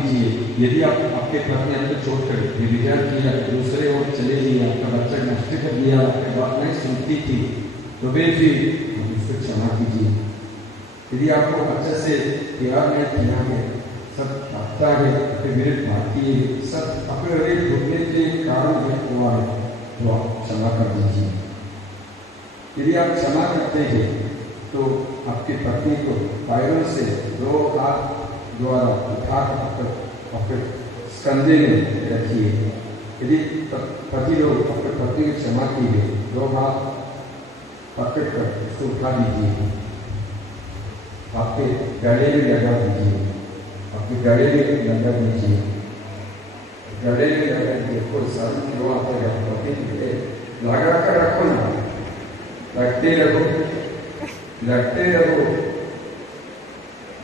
कीजिए। यदि आप आपके पत्नी आपको छोड़कर व्यभिचार किया, दूसरे ओर चले गए, आपका बच्चा नष्ट कर दिया, आपकी बात नहीं सुनती थी, तो फिर भी उसको क्षमा कीजिए। यदि आपको अच्छे से प्यार नहीं किया है, सब आता है, आपके विरुद्ध भागती है, सब अपने घुटने के कारण हुआ है, तो आप क्षमा कर दीजिए। यदि आप क्षमा करते हैं तो आपकी पत्नी को पैरों से 2 हाथ द्वारा उठाकर अपने कंधे में रखिए। यदि पति लोग अपने पत्नी की क्षमा की है, 2 हाथ पकड़कर उसको उठा दीजिए, आपके गले में लगा दीजिए, आपके गले में लगा दीजिए, गले में लगा दीजिए। कोई शर्म क्यों आता है? पति लगा कर रखो ना, लगते रहो, लगते रहो,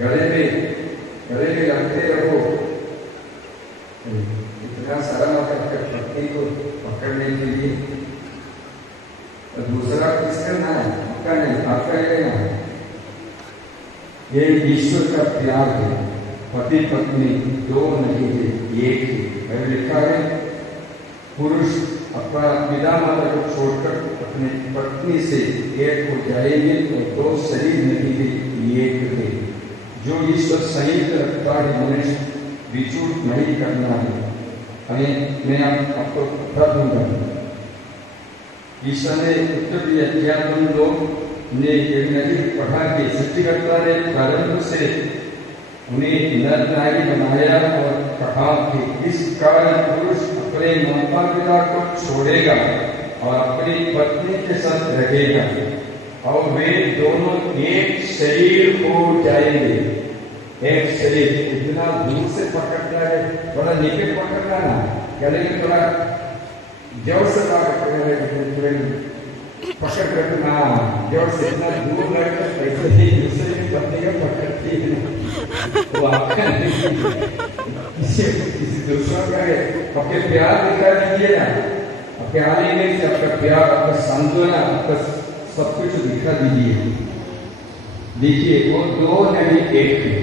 गले में लगते रहो। इतना सारा मतलब पत्नी को पकड़ने के लिए दूसरा किस करना है? आपका नहीं, आपका लेना। ये ईश्वर का प्यार है। पति पत्नी 2 नहीं है, 1 है। लिखा है पुरुष अपना पिता माता को छोड़कर अपनी पत्नी से एक हो जाएंगे तो 2 शरीर नहीं है, 1 है। जो ईश्वर संयुक्त रखता है, मनुष्य विचूट नहीं करना है। मैं आपको उत्तर दूंगा। ईश्वर ने उत्तर दिया, क्या तुम लोग ने नहीं पढ़ा कि सृष्टिकर्ता ने प्रारंभ से उन्हें नर नारी बनाया और कहा कि इस कारण पुरुष अपने माता पिता को छोड़ेगा और अपनी पत्नी के साथ रहेगा और वे दोनों एक शरीर हो जाएंगे। एक शरीर इतना दूर से पकड़ता है, थोड़ा निकट पकड़ना ना, गले में थोड़ा जोर से पकड़ करना, जोर से इतना दूर लगकर ऐसे ही दूसरे की पत्नी को पकड़ती है। तो आपका किसी दूसरों का आपके प्यार दिखा दीजिए ना, आपके आने में से आपका प्यार, आपका सांत्वना, आपका सब कुछ दिखा दीजिए। देखिए वो 2 नहीं 1 है।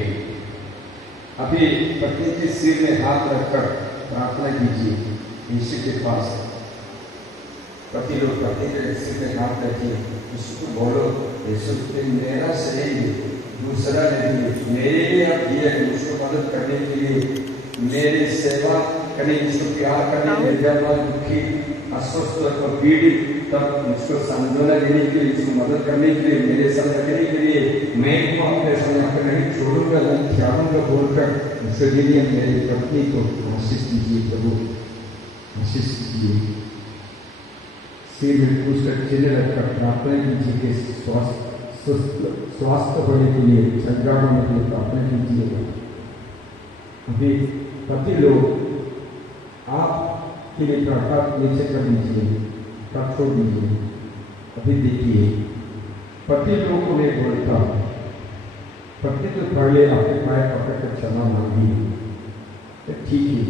अभी पत्नी के सिर में हाथ रखकर प्रार्थना कीजिए यीशु के पास। पति लोग पत्नी के सिर में हाथ रखिए, उसको बोलो यीशु मेरा शरीर दूसरा नहीं, मेरे लिए आप दिए हैं उसको मदद करने के लिए, मेरी सेवा करने, उसको प्यार करने, निर्जन दुखी अस्वस्थ और पीड़ित तब उसको सांत्वना देने के लिए, उसको मदद करने के लिए, मेरे संग रखने के लिए मैं अपने संग नहीं छोड़ूंगा, नहीं त्यागूंगा बोलकर उसके लिए मेरी पत्नी को आशीष दीजिए। प्रभु आशीष दीजिए। सिर में पूछकर चिन्ह रखकर प्रार्थना कीजिए कि स्वास्थ्य होने के लिए, संग्राम होने के लिए प्रार्थना कीजिएगा। अभी पति लोग आप के लिए प्रार्थना नीचे कर दीजिए, तब छोड़ दीजिए। अभी देखिए पति लोग को नहीं बोलता, पति तो पहले आपके पैर पकड़ कर क्षमा मांगी, तो ठीक है,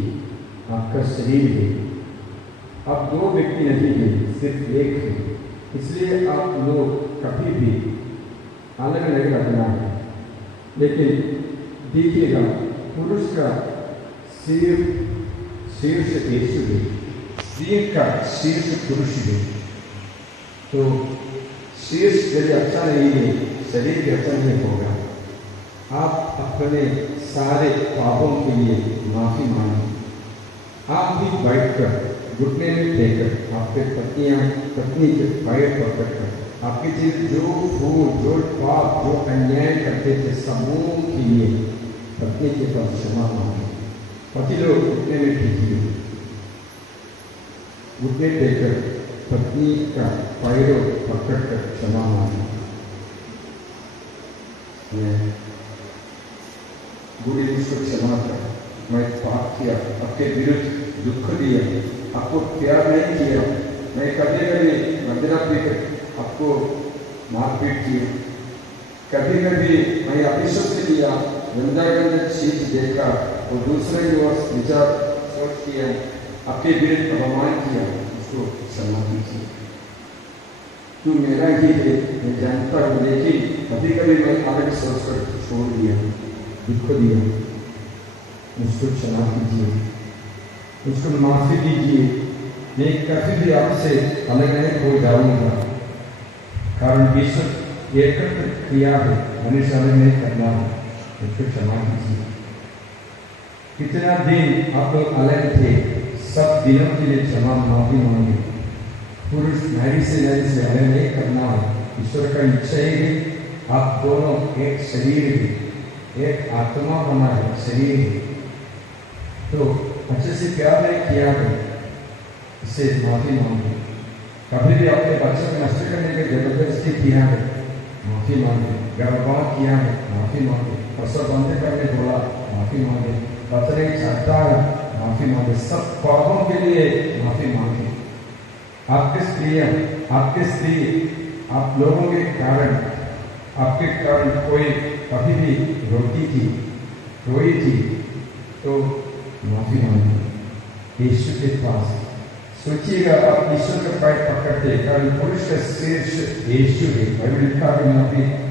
आपका शरीर है, आप 2 व्यक्ति नहीं है, सिर्फ 1 है, इसलिए आप लोग कभी भी अलग अलग रखना है। लेकिन देखिएगा पुरुष का शीर्ष यीशु है, स्त्री का शीर्ष पुरुष है। तो शीर्ष यदि अच्छा नहीं है, शरीर भी अच्छा नहीं होगा। आप अपने सारे पापों के लिए माफी मांगे। आप भी बैठकर घुटने में देकर आपके पत्नी के पैर पकड़कर आपके जीव जो भूल, जो पाप, जो अन्याय करते थे समूह के लिए पत्नी के पास क्षमा मांगे। पति लोग घुटने में कीजिए, घुटने देकर पत्नी का पैरों पकड़कर क्षमा मांगे। बुरी मुझको क्षमा कर, मैं पाप किया, आपके विरुद्ध दुख दिया, आपको प्यार नहीं किया, मैं कभी कभी मंदिर पीकर आपको मारपीट किया, कभी कभी मैं अभिशप्त किया, गंदा गंदा चीज देखा और दूसरे की ओर विचार सोच किया, आपके विरुद्ध अपमान किया, उसको क्षमा कीजिए। तू मेरा ही है, मैं जानता हूँ, लेकिन कभी कभी मैं अलग सोचकर छोड़ दिया, दुख दिया। उसको क्षमा कीजिए, उसको माफी दीजिए। मैं कभी भी आपसे अलग नहीं हो जाऊंगा, कारण ईश्वर एकत्र किया है, मनुष्य अलग नहीं करना है। उसको क्षमा कीजिए। कितना दिन आप लोग अलग थे, सब दिनों के लिए क्षमा माफी मांगे। पुरुष नारी से अलग नहीं करना है। ईश्वर का इच्छा ही आप दोनों एक शरीर है, एक आत्मा बना है, शरीर है। तो अच्छे से प्यार नहीं किया है, इससे माफी मांगे। कभी भी अपने बच्चों को नष्ट करने की जबरदस्ती किया है, माफी मांगे। गर्भपात किया है, माफी मांगे। प्रसव बंद करने बोला, माफी मांगे। बचने चाहता है, माफी मांगे। सब पापों के लिए माफी मांगे। आपके स्त्री आप लोगों के कारण, आपके कारण कोई कभी भी रोती थी, रोई थी, तो माफी मांगे यीशु के पास। सोचिएगा, आप ईश्वर का पैर पकड़ते, कारण पुरुष का शीर्ष यीशु है। बाइबल लिखा है, मैं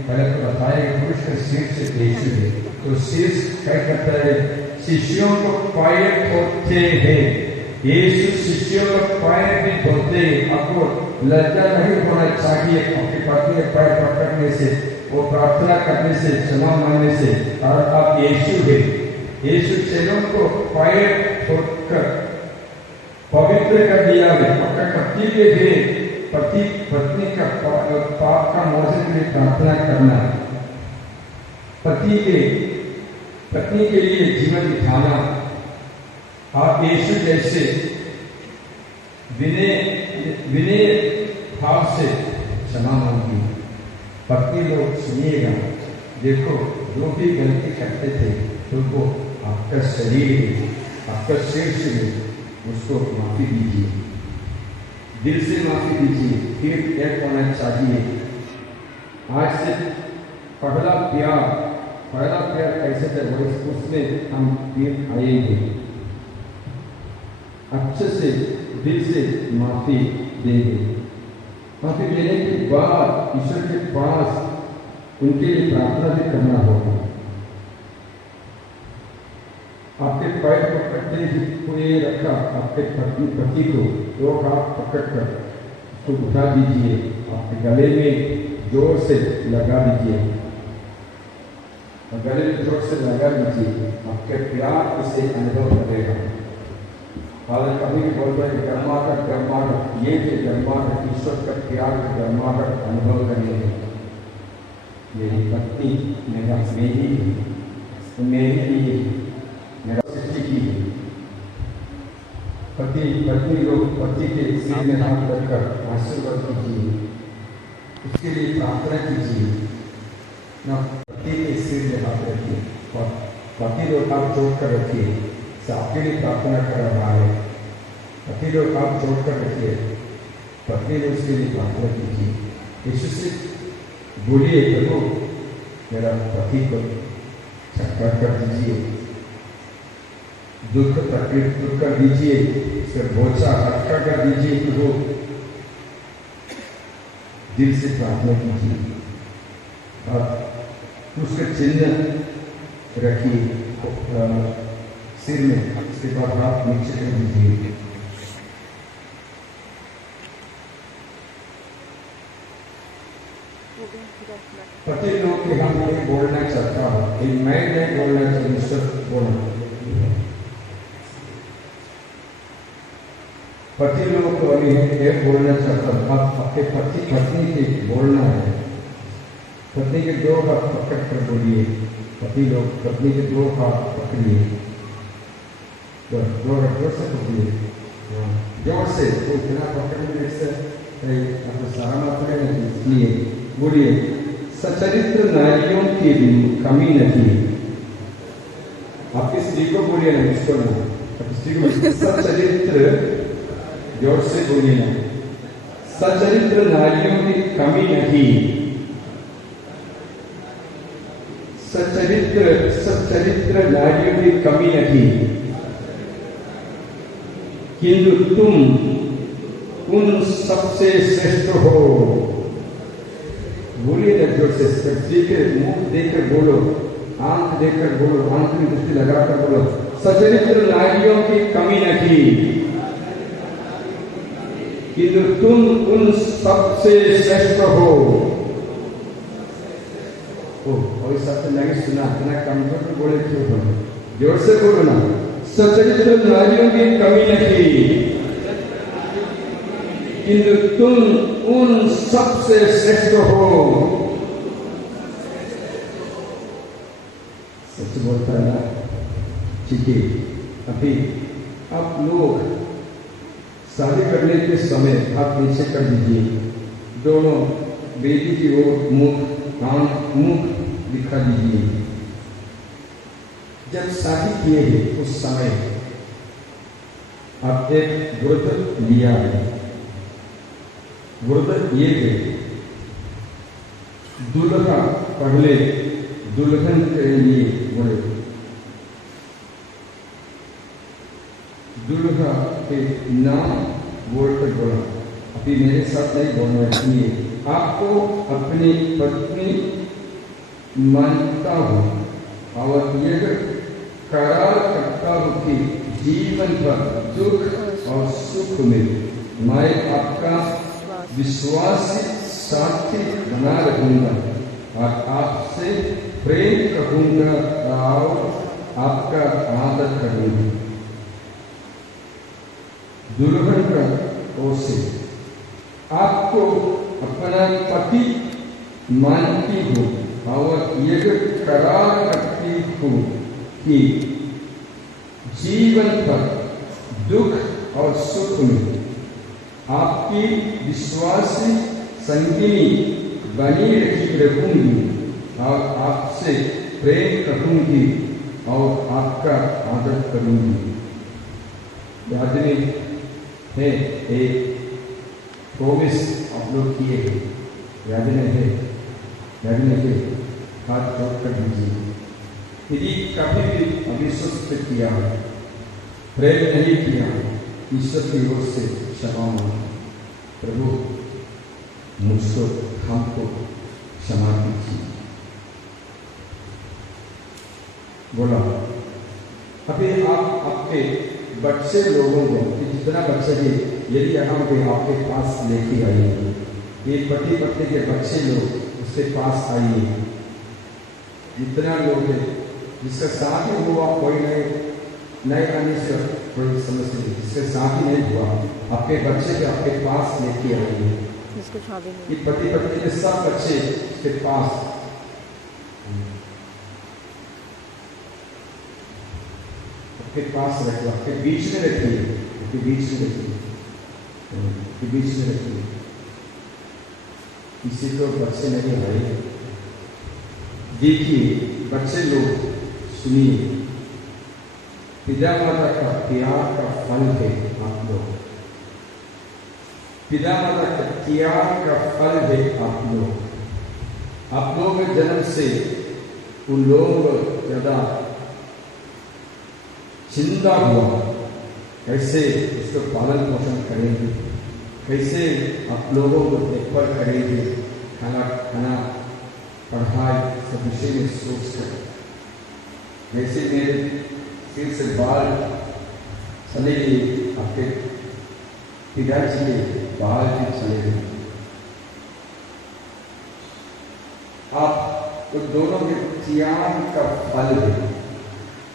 पहले तो बताया, पुरुष का शीर्ष यीशु है। तो शीर्ष क्या करता है? शिष्यों को पैर धोते हैं। यीशु शिष्यों का पैर भी धोते। आपको लज्जा नहीं होना चाहिए अपनी पत्नी के पैर पकड़ने से, वो प्रार्थना करने से, क्षमा मांगने से, और आप यीशु है। यीशु चेलों को पैर धोकर पवित्र कर दिया है। अपने पति के लिए, पति पत्नी का पाप का मोचन के लिए प्रार्थना करना, पत्नी के लिए जीवन दिखाना। आप यीशु जैसे विनय भाव से क्षमा मांगिए। पत्नी लोग सुनिएगा, देखो जो भी गलती करते थे तो वो आपका शरीर, आपका शीर्ष में, उसको माफी दीजिए, दिल से माफी दीजिए। फिर एक होना चाहिए, आज से पहला प्यार कैसे थे, उसमें हम फिर आएंगे। अच्छे से दिल से माफी देंगे। माफी देने के बाद ईश्वर के पास उनके लिए प्रार्थना भी करना होगा। आपके पैर पकड़ते हुए रखा, आपके पति को दो हाथ पकड़कर उसको उठा दीजिए, आपके गले में जोर से लगा दीजिए, और गले में जोर से लगा दीजिए। आपके प्यार उसे अनुभव करेगा। हालांकि कभी भी बोलते हैं गर्माहट, ये जो गर्माहट, ईश्वर का प्यार का गर्माहट अनुभव करने में, मेरी पत्नी मेरी लिए मेरा सृष्टि की है। पत्नी लोग पति के सिर में हाथ रखकर आशीर्वाद कीजिए, उसके लिए प्रार्थना कीजिए। ना पति के सिर में हाथ रखिए, पति लोग आप जोड़कर रखिए, आपके लिए प्रार्थना कर रहा है। पति लोग आप जोड़कर रखिए, पत्नी लोग उसके लिए प्रार्थना कीजिए। यीशु से बोलिए, प्रभु मेरा पति को चक्कर कर दीजिए, दुख कर दीजिए, उसका बोझा हल्का कर दीजिए। प्रभु दिल से प्रार्थना कीजिए और उसका चिन्ह रखिए सिर में, उसके बाद हाथ नीचे कर दीजिए। पति लोग के हम नहीं बोलना चाहता हूँ, मैं नहीं बोलना चाहता, बोलना। पति लोगों को अभी एक बोलना चाहता हूँ, आप अपने पत्नी के बोलना है। पत्नी के दो हाथ पकड़ कर बोलिए, पति लोग पत्नी के दो हाथ पकड़िए, जोर से पकड़िए, जोर से। तो इतना पकड़ने से आपको सारा मात्रा नहीं, इसलिए बोलिए, सचरित्र नारियों की कमी नहीं। आपकी स्त्री को बोलिए ना, इसको ना, स्त्री को सचरित्र, जोर से बोलिए ना, सचरित्र नारियों की कमी नहीं। सच्चरित्र नारियों की कमी नहीं, किंतु तुम उन सबसे श्रेष्ठ हो। बोलिए ना जोर से, स्त्री के मुंह देखकर बोलो, आंख देखकर बोलो, आंख में दृष्टि लगाकर बोलो, सचरित्र नारियों की कमी न की, किंतु तुम उन सबसे श्रेष्ठ हो। और इस सबसे नहीं सुना, इतना कमजोर बोले क्यों हो? जोर से बोलो ना। सचरित्र नारियों की कमी न की, किंतु तुम उन सबसे श्रेष्ठ हो। सच बोलता है ना? ठीक है। अभी आप लोग शादी करने के समय हाथ नीचे कर दीजिए, दोनों बेटी की ओर मुख दिखा दीजिए। जब शादी किए हैं उस समय आप एक व्रत लिया है। व्रत ये है, दुल्हा पहले दुल्हन के लिए बोले, दुल्हा के नाम बोलकर बोला। अभी मेरे साथ नहीं बोलना चाहिए। आपको अपनी पत्नी मानता हूँ और यह करार करता हूँ कि जीवन भर दुख और सुख में मैं आपका विश्वासी साथी बना रहूंगा और आपसे प्रेम करूंगा और आपका आदर करूंगा। दुल्हन का ओर से आपको अपना पति मानती हूँ और यह करार करती हूँ कि जीवन भर दुख और सुख में आपकी विश्वासी संगिनी बनी रहूंगी और आपसे प्रेम करूंगी और आपका आदर करूंगी। याद में है एक प्रोमिस आप लोग किए हैं, याद में है? याद में है? हाथ जोड़ कर दीजिए। यदि कभी भी अविश्वस्त किया, प्रेम नहीं किया, ईश्वर की ओर से क्षमा मांगा, प्रभु मुझको हमको क्षमा कीजिए। बोला। अभी आप आपके बच्चे लोगों को, जितना बच्चे भी यदि यहाँ पे आपके पास लेके आइए, ये पति पत्नी के बच्चे लोग उसके पास आइए। जितना लोग है जिसका शादी हुआ, कोई नए आने से कोई समस्या नहीं, जिसका शादी नहीं हुआ, आपके बच्चे के आपके पास लेके आइए। ये पति पत्नी के सब बच्चे उसके पास आपके पास रखिए, आपके बीच में रखिए, आपके बीच में रखिए, आपके बीच में रखिए। किसी को बच्चे नहीं आए। देखिए बच्चे लोग सुनिए, पिता माता का प्यार का फल है आप लोग। पिता माता का प्यार का फल है आप लोग। आप लोग के जन्म से उन लोग ज्यादा चिंता हुआ, कैसे इसको पालन पोषण करेंगे, कैसे आप लोगों को देखभाल करेंगे, खाना पढ़ाई सब विषय में सोच कर, जैसे मेरे सिर से बाल चले गए, आपके पिताजी के बाल भी चले गए। आप तो दोनों के त्याग का फल है।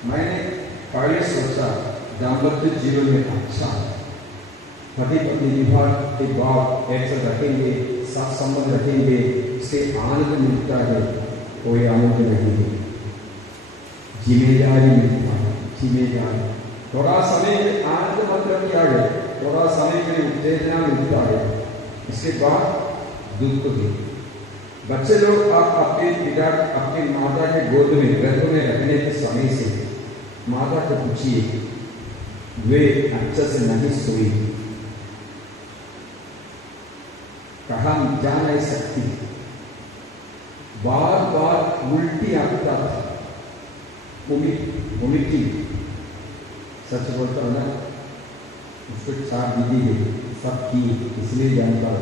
मैंने पहले सोचा दाम्पत्य जीवन में अच्छा पति पत्नी विवाह के बाद एक साथ रखेंगे, साथ संबंध रखेंगे, इससे आनंद मिलता है। कोई आनंद नहीं है, जिम्मेदारी मिलता है, जिम्मेदारी। थोड़ा समय आनंद मतलब क्या है? थोड़ा समय के लिए उत्तेजना मिलता है, इसके बाद दुख भी। बच्चे लोग आप आपके पिता आपके माता के गोद में गर्भ में रखने के समय से माता को पूछिए, वे अच्छे से नहीं सोई, कहा जा नहीं सकती, बार बार उल्टी आता था, उल्टी। सच बोलता हूँ ना, उसको 4 दीदी है, सब की, इसलिए जानता हूँ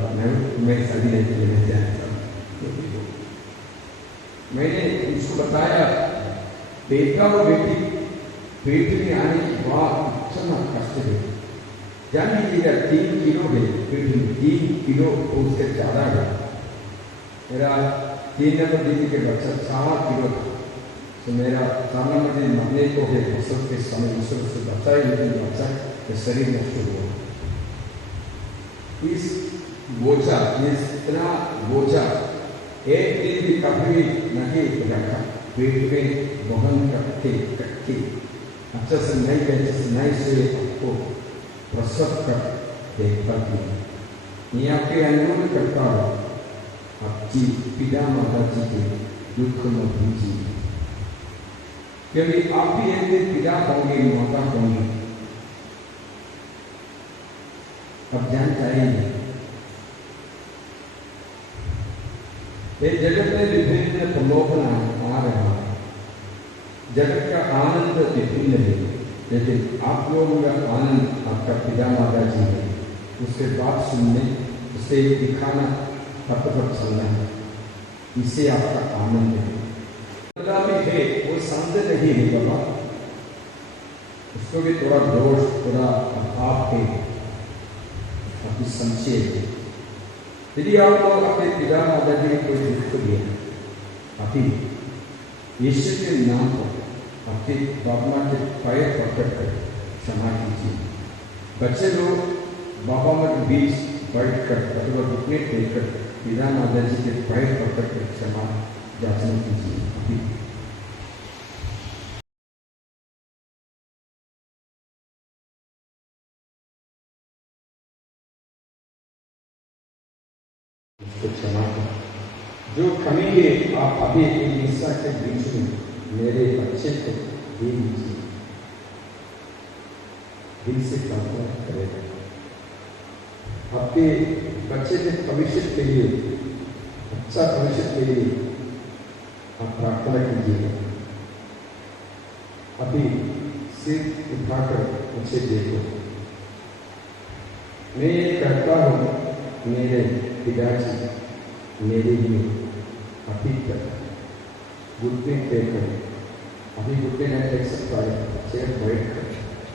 मैं सभी नहीं जानता। मैंने उसको बताया बेटा और बेटी पेट में आने के बाद इतना कष्ट है। जान लीजिएगा 3 किलो है पेट में, 3 किलो उससे ज़्यादा है। मेरा 3 नंबर दीदी के बच्चा 4 किलो था, तो मेरा 4 नंबर दीदी मरने को है प्रसव के समय ईश्वर से बचा ही, लेकिन बच्चा के शरीर नष्ट हुआ। इस बोझा, इतना बोझा एक दिन भी कभी नहीं रखा, पेट में वहन करके अच्छा से नहीं से आपको प्रसव कर देखता थी। यहाँ पे अनुरोध करता हूँ, आपकी पिता माता जी के दुख मत भूलिए, क्योंकि आप भी एक दिन पिता होंगे, माता होंगे। अब जान चाहिए ये जगत में विभिन्न प्रलोभन आ रहा है, जगत का आनंद विभिन्न है, लेकिन आप लोगों का आनंद आपका पिता माता जी है। उसके बात सुनने, उसे दिखाना, पथ पर चलना है, इससे आपका आनंद है। भी है वो शांत नहीं है बाबा, उसको भी थोड़ा दोष, थोड़ा अभाव है, आपकी संशय है। यदि आप लोग अपने पिता माता जी को दुख दिए, अभी यीशु के नाम पर आपके बाबा माँ के पैर पकड़ कर क्षमा कीजिए। बच्चे लोग बाबा माँ के बीच बैठ कर अथवा घुटने टेककर पिता माता जी के पैर पकड़ कर क्षमा याचना कीजिए। अभी उसको क्षमा कर, जो कमी है आप अभी एक हिस्सा के बीच में मेरे बच्चे को दे दीजिए। दिल से प्रार्थना करेगा, आपके बच्चे के भविष्य के लिए, अच्छा भविष्य के लिए आप प्रार्थना कीजिएगा। अभी सिर उठाकर मुझे देखो, मैं ये कहता हूँ, मेरे पिताजी मेरे लिए अभी तक घुटने टेकर, अभी घुटने नहीं टेक सकता है, चेयर बैठ कर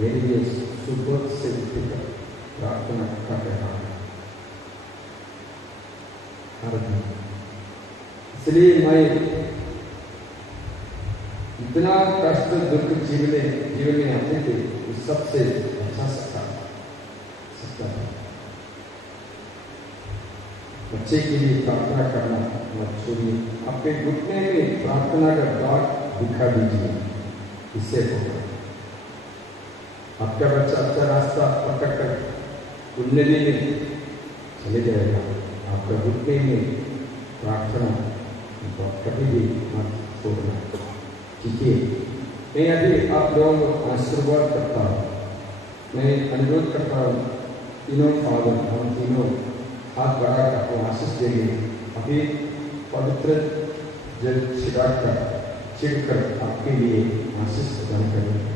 मेरे लिए सुबह से उठकर प्रार्थना कर रहा है हर दिन। इसलिए मैं इतना कष्ट दुख जीवन में आते थे, उस सबसे अच्छा सकता है। बच्चे के लिए प्रार्थना करना मत छोड़िए, अपने घुटने में प्रार्थना का दाग दिखा दीजिए, इससे होगा आपका बच्चा अच्छा रास्ता पकड़ कर उन्नति में चले जाएगा। आपका घुटने में प्रार्थना कभी भी मत छोड़ना, ठीक है। मैं अभी आप लोगों को आशीर्वाद करता हूँ, मैं अनुरोध करता हूँ, तीनों फादर हम तीनों हाथ बढ़ाकर आपको आशीष देंगे। अभी पवित्र जल छिड़कर आपके लिए आशीष प्रदान करेंगे।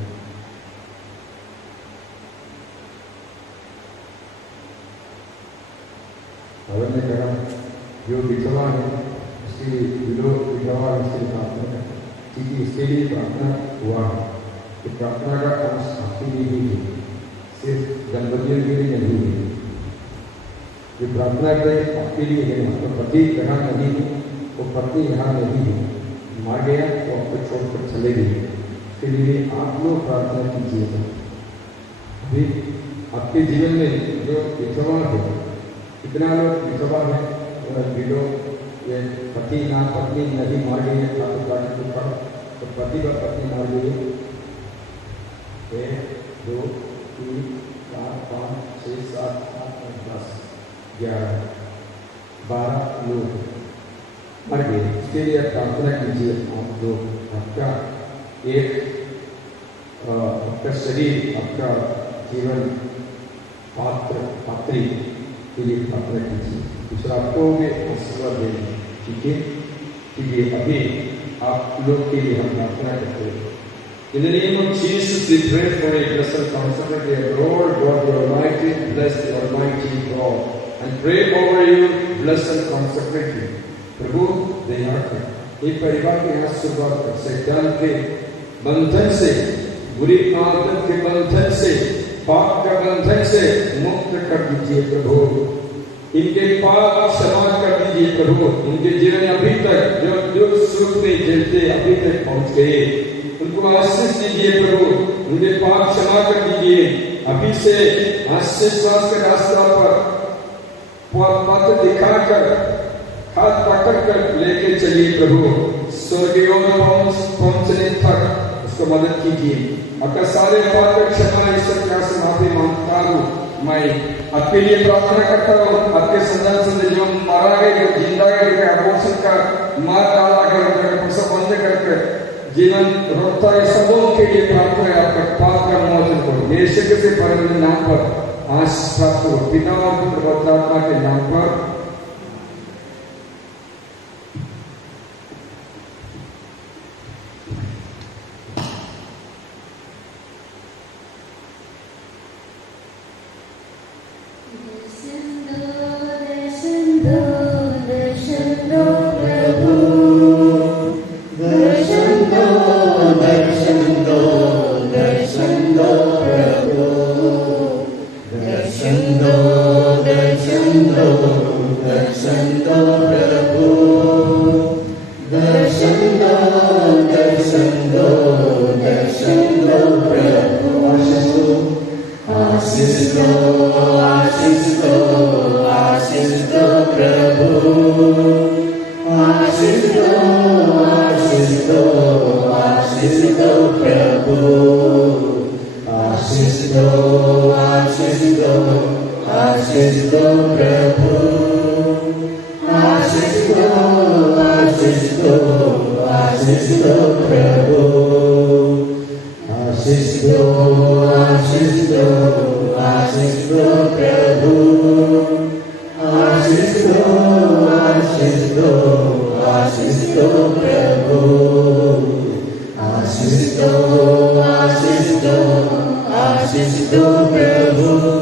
और ने कहा जो विधवा है उसके लिए विधवा उसके लिए प्रार्थना करें, क्योंकि इसके लिए प्रार्थना हुआ है कि प्रार्थना का अंश आपके लिए ही है, सिर्फ दंपतियों के लिए नहीं है। जो प्रार्थना करें आपके लिए है, तो पति यहाँ नहीं है, वो पत्नी यहाँ नहीं है, मार गया तो आपको छोड़कर चले गए, इसके लिए आप लोग प्रार्थना कीजिएगा। अभी आपके जीवन में जो विधवा है, कितना लोग विधवा है, विडो ये पति ना पत्नी नहीं मार गई है, तो पति व पत्नी मार गई, 1 2 3 4 5 6 7 8 10 11 12 लोग मर गए। इसके लिए प्रार्थना कीजिए। आप लोग आपका आपका शरीर, आपका जीवन पात्री के लिए प्रार्थना कीजिए, दूसरा आपको भी आशीर्वाद देंगे, ठीक है। अभी आप लोग के लिए हम प्रार्थना करते हैं। In the name of Jesus, we pray for a blessed consecrated Lord God the Almighty, bless the Almighty God, and pray over you, blessed consecrated. प्रभु दया कर, एक परिवार के आशीर्वाद कर, शैतान के बंधन से बुरी आदत के बंधन से, पाप का बंधन से मुक्त कर दीजिए प्रभु। इनके पाप क्षमा कर दीजिए प्रभु। इनके जीवन अभी तक जो सुख में जलते अभी तक पहुंच गए, उनको आशीष दीजिए प्रभु। उनके पाप क्षमा कर दीजिए। अभी से आशीष के रास्ता पर पथ दिखाकर हाथ पकड़ कर लेके चलिए प्रभु। स्वर्गीय पहुंचने तक उसको मदद कीजिए। आपका सारे पाप का क्षमा ईश्वर का से माफी मांगता हूँ। मैं आपके लिए प्रार्थना करता हूँ। आपके संतान से जो मारा गए, जो जिंदा गए, अबॉर्शन का मार डाला गया, प्रसव बंद करके जीवन रोकता है, सबों के लिए प्रार्थना है। आपका पाप का मोचन करो। यीशु के परम नाम पर आशीष प्राप्त हो। पिता और पुत्र और पवित्र आत्मा के नाम पर। आशीष दो प्रभु।